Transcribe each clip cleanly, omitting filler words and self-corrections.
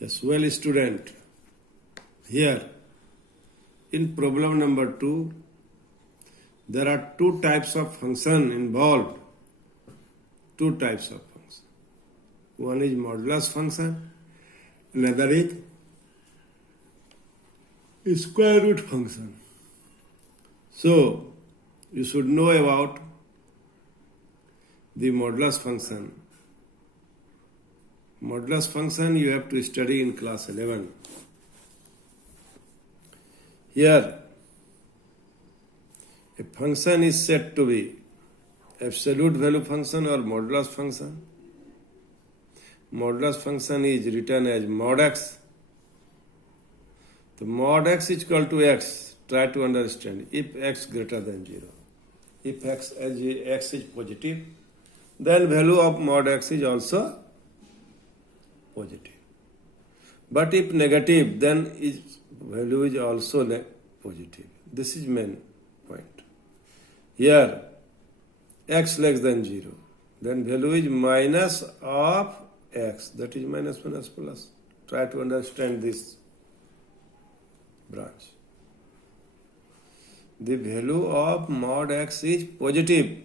Yes, well, student, here in problem number 2, there are two types of function involved. Two types of function. One is modulus function, another is square root function. So, you should know about the modulus function. Modulus function you have to study in class 11. Here, a function is said to be absolute value function or modulus function. Modulus function is written as mod x. The mod x is equal to x. Try to understand. If x greater than 0. If x is positive, then value of mod x is also positive. But if negative, then its value is also positive. This is main point. Here, x less than 0, then value is minus of x. That is minus minus plus. Try to understand this branch. The value of mod x is positive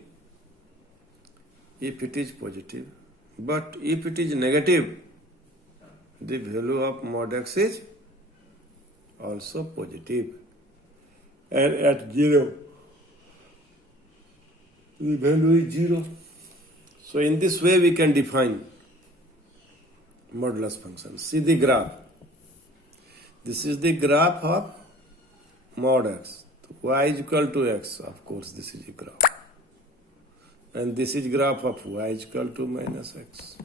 if it is positive. But if it is negative, the value of mod x is also positive. And at 0, the value is 0. So in this way we can define modulus function. See the graph. This is the graph of mod x. Y is equal to x. Of course, this is a graph. And this is graph of y is equal to minus x.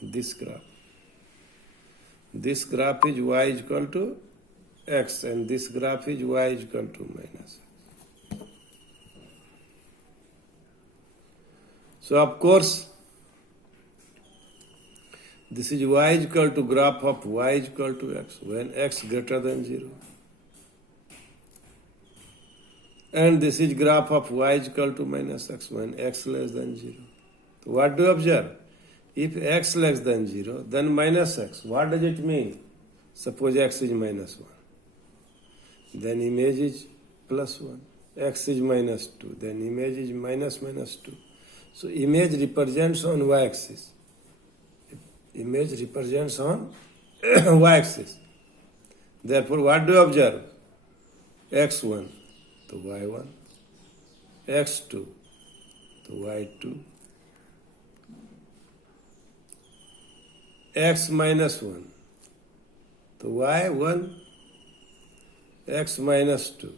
This graph. This graph is y is equal to x, and this graph is y is equal to minus x. So of course, this is y is equal to graph of y is equal to x when x greater than 0. And this is graph of y is equal to minus x when x less than 0. So what do you observe? If x less than 0, then minus x. What does it mean? Suppose x is minus 1. Then image is plus 1. X is minus 2. Then image is minus minus 2. So image represents on y-axis. Image represents on y-axis. Therefore, what do you observe? x1 to y1, x2 to y2, x minus 1 to y1, x minus 2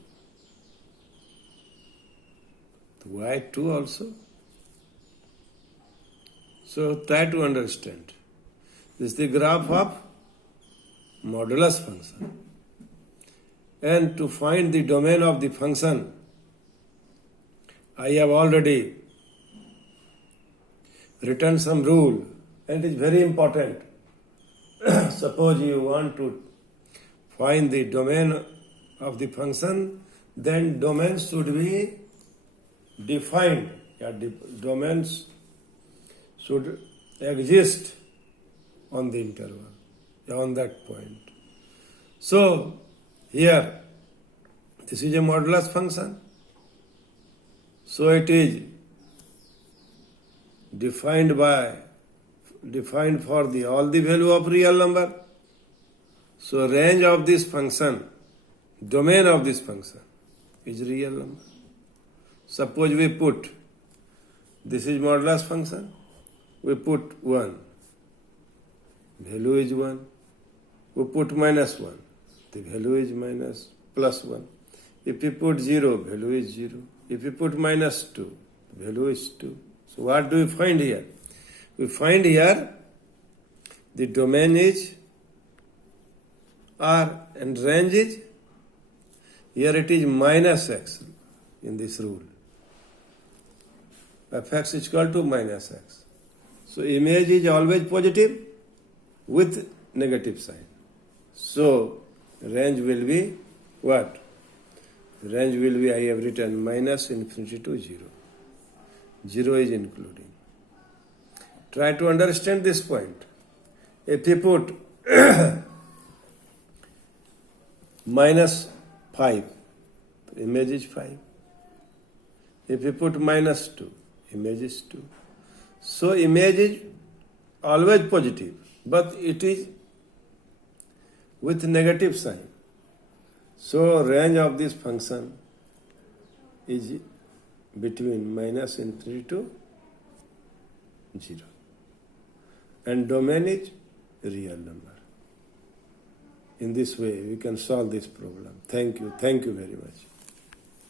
to y2 also. So try to understand. This is the graph of modulus function. And to find the domain of the function, I have already written some rule, and it is very important. Suppose you want to find the domain of the function, then domains should be defined. Domains should exist on the interval, on that point. So, here, this is a modulus function. So it is defined for all the value of real number. So range of this function, domain of this function is real number. Suppose we put, this is modulus function, we put 1, value is 1. We put minus 1, the value is minus plus 1. If we put 0, value is 0. If we put minus 2, the value is 2. So what do we find here? We find here the domain is R and range is, here it is minus x in this rule. Fx is equal to minus x. So image is always positive with negative sign. So range will be what? Range will be, I have written minus infinity to 0. 0 is including. Try to understand this point. If you put minus 5, image is 5. If you put minus 2, image is 2. So image is always positive, but it is with negative sign. So range of this function is between minus infinity to 0. And domain is real number. In this way, we can solve this problem. Thank you. Thank you very much.